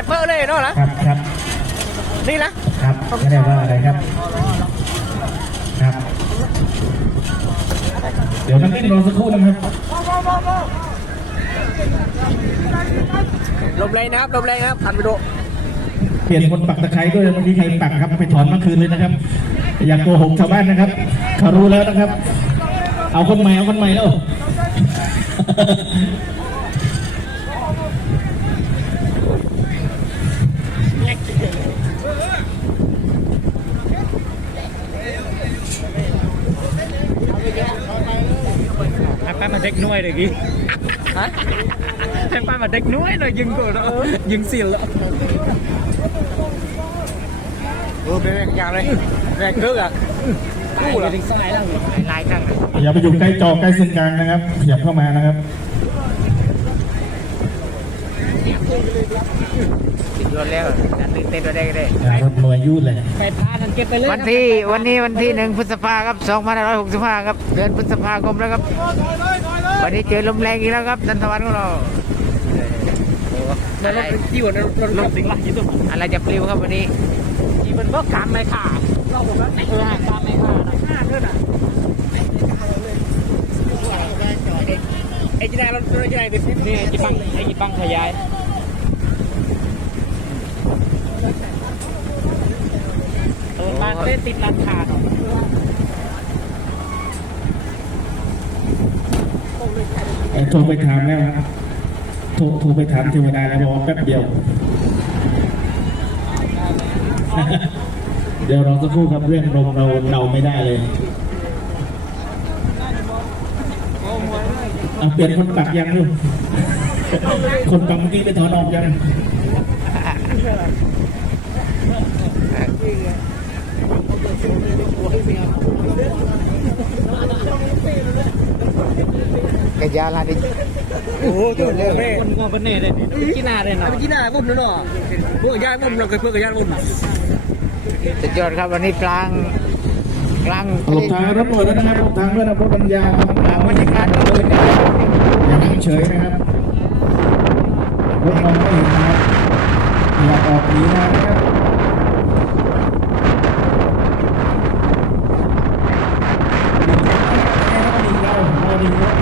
ดเพิ่เลยเนาะนะครับครับนี่นะครับไม่ได้ว่าอะไรครับ ครับ เดี๋ยวนักเล่นรอสักครู่นะครับลมแรงนะครับลมแรงนะครับพันไปดูเปลี่ยนคนปักตะไคร้ด้วยบางทีใครปักครับไปถอนเมื่อคืนเลยนะครับ อย่าโกหกชาวบ้านนะครับเขารู้แล้วนะครับ เอาคนใหม่เอาคนใหม่แล้ว ให้ป้ามา เด็กน้อยเลยกี้ฮะให้ป้ามาเด็กน้อยหน่อยยิงตัวแล้วยิงเสียแล้วเออเป็นแรงอย่างเลยแรงเกือกอะกู้เหรอถึงสไลด์แล้วลายข้างอย่าไปอยู่ใกล้จอใกล้เส้นกลางนะครับขยับเข้ามานะครับติดยนแล้วตื่นเต้นตัวได้ก็ได้อ่ารถหน่วยยูดเลยแปดพากันเก็บไปเลยวันที่วันนี้วันที่หนึ่งพฤษภาครับ2565ครับเดือนพฤษภาคมแล้วครับ วันนี้เจอลมแรงอีกแล้วครับนันทวันของเรานรถที่วันรถรถสิงห์ละยี่สิบอะไรจะปลิวครับวันนี้ที่มันก็การไม่ขาดเราบอกว่าเออการไม่ขาดห้าเท่านั้นไอ้จีน่ารถรถจีน่าดินี่ไอ้จีปังไอ้จีปังขยายเออบ้านเต้นติดราคาเนาะ โทรไปถามแล้วครับโทรโทรไปถามเทวดาแล้วบอกว่าแป๊บเดียว เดี๋ยวรอสักครู่ครับเรื่องลมเราเดาไม่ได้เลยเอาเปลี่ยนคนปักยังลูกคนปักเมื่อกี้ไปถอนออกยัง กระ ยาลาดิโอ้โหโดนเลย มันงอเป็นเน่เลยกีน่าเลยเนาะกินอะไรบุ้มเนาะพวกย่าบุ้มเราเคยเพื่อนกับย่าบุ้มสุดยอดครับวันนี้กลางกลางหลบทางรถหน่วยแล้วนะครับหลบทางด้วยนะเพราะปัญญาครับกลางบรรยากาศก็เลยนะครับอย่านั่งเฉยนะครับรถมองไม่เห็นนะครับอย่าออกหนีนะครับเราดีครับ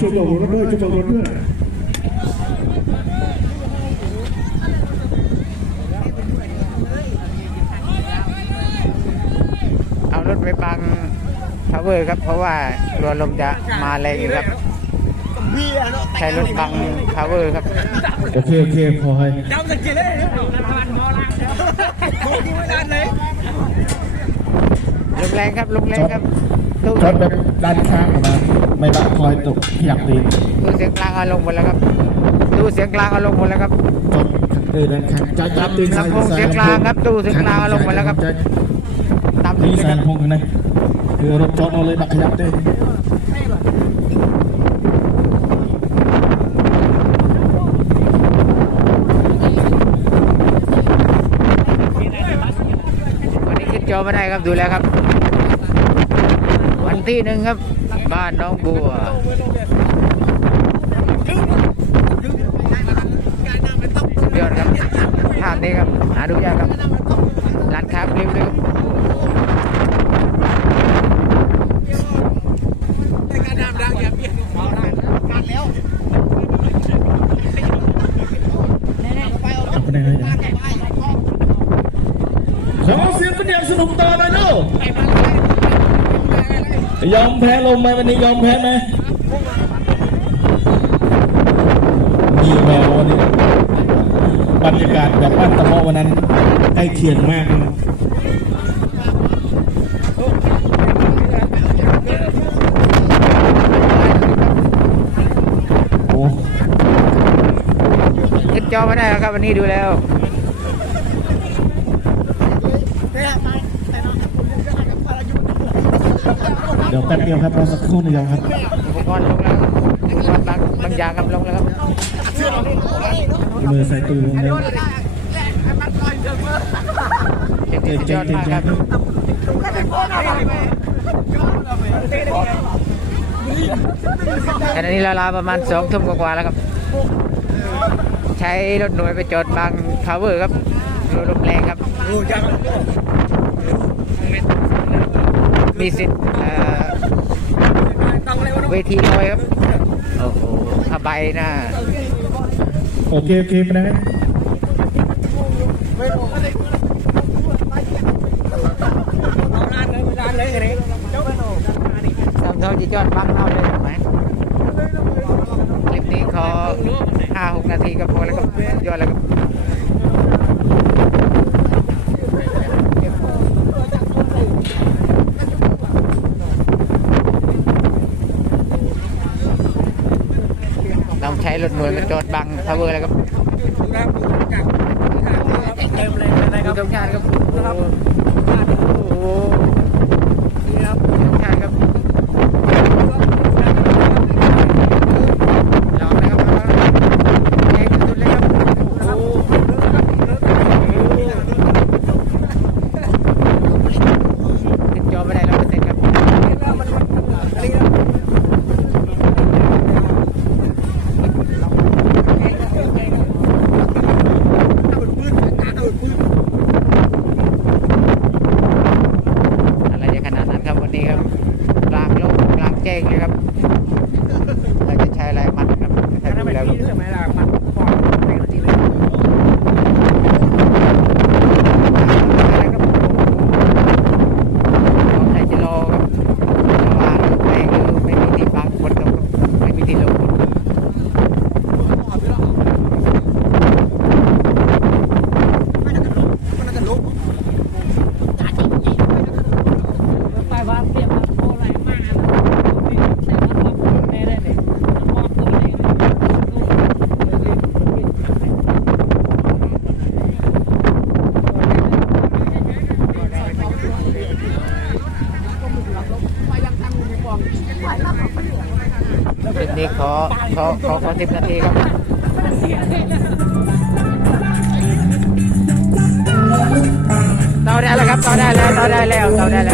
ช่วยบอกรถด้วยช่วยบอกรถด้วยเอารถไปบังพาวเวอร์ครับ เพราะว่ารัวลมจะมาแรงครับใช้รถบังพาวเวอร์ครับโอเคโอเคพอให้จำสังเกตเลยน้ำมันมอล่างแล้วมองที่ไม่ได้เลยลมแรงครับลมแรงครับตู้ช็อตแบบด้านข้างออกมา ไม่บักคอยตกขยับตีนตู้เสียงกลางเอาลงหมดแล้วครับตู้เสียงกลางเอาลงหมดแล้วครับช็อตเออด้านข้างจะจับตีนซ้ายลำโพงเสียงกลางครับตู้เสียงกลางเอาลงหมดแล้วครับตามนี่นี้ใส่นะครับลำโพงกันนะคือรถจอดเอาเลยบักขยับได้วันนี้ขึ้นจอไม่ได้ครับดูแล้วครับ วันที่หนึ่งครับ บ้านน้องบัวยอดครับภาพนี้ครับ หาดูยากครับร้านค้าปลิวเลยครับเอาไปไหนเลยขอเสียงเป็นอย่างสนุกต่อหน่อยลูก ยอมแพ้ลมไหมวันนี้ยอมแพ้ไหมมีแวววันนี้บรรยากาศแบบบ้านตะเมาะวันนั้นใกล้เคียงมากนะโอ้ขึ้นจอไม่ได้แล้วครับวันนี้ดูแล้ว ดี๋ยว แป๊บเดียวครับรอสักครู่หนึงครับอุปกรณ์ลงแล้วอุปกรณ์บางบางอย่างครับลงแล้วครับมือใส่ตูวงแล้วเทคนิคสุดยอดมากครับขณะนี้เวลาประมาณสองทุ่มกว่าๆแล้วครับ ใช้รถหน่วยไปจอดบางพาวเวอร์ครับรถลมแรงครับมีสิทธิ์ เอ่อเวทีลอยครับ โอ้โหผ้าใบนะโอเคโอเคไปนะครับร้านเลยร้านเลยอะไรสามเท่าจีจอดบังเอาเลยถูกไหมคลิปนี้ขอห้าหกนาทีก็พอแล้วครับยอดแล้วค ต้องใช้รถหน่วยมาจอดบังพาวเวอร์แล้วครับครับเต็มเลยนะคดูรับทุกท่านครับโอ้โหนี่ครับดูธงชาติครับลองนะครับลองนะครับแรงสุดๆเลยครับโอ้โหติดจอไม่ได้ร้อยเปอร์เซ็นต์ครับ อะไรจะขนาดนั้นครับวันนี้ครับกลางโลกกลางแจ้งเลยครับเราจะใช้อะไรมัดครับถ้าดูแล้วครับ เรื่อง ไหมล่ะมันฟอนเป็นทีเลย อะไรครับลองใครจะรอครับระหว่างแรงหรือไม่มีที่บังฝนตกครับไม่มีที่หลบ ไปว่าเปรียบกับโคไรมากนะใช่ครับว่าแม่ได้เลยมอบตัวเลย คลิปนี้ขอ ขอขอขอสิบนาทีครับเราได้แล้วครับเราได้แล้วเราได้แล้วเราได้แล้ว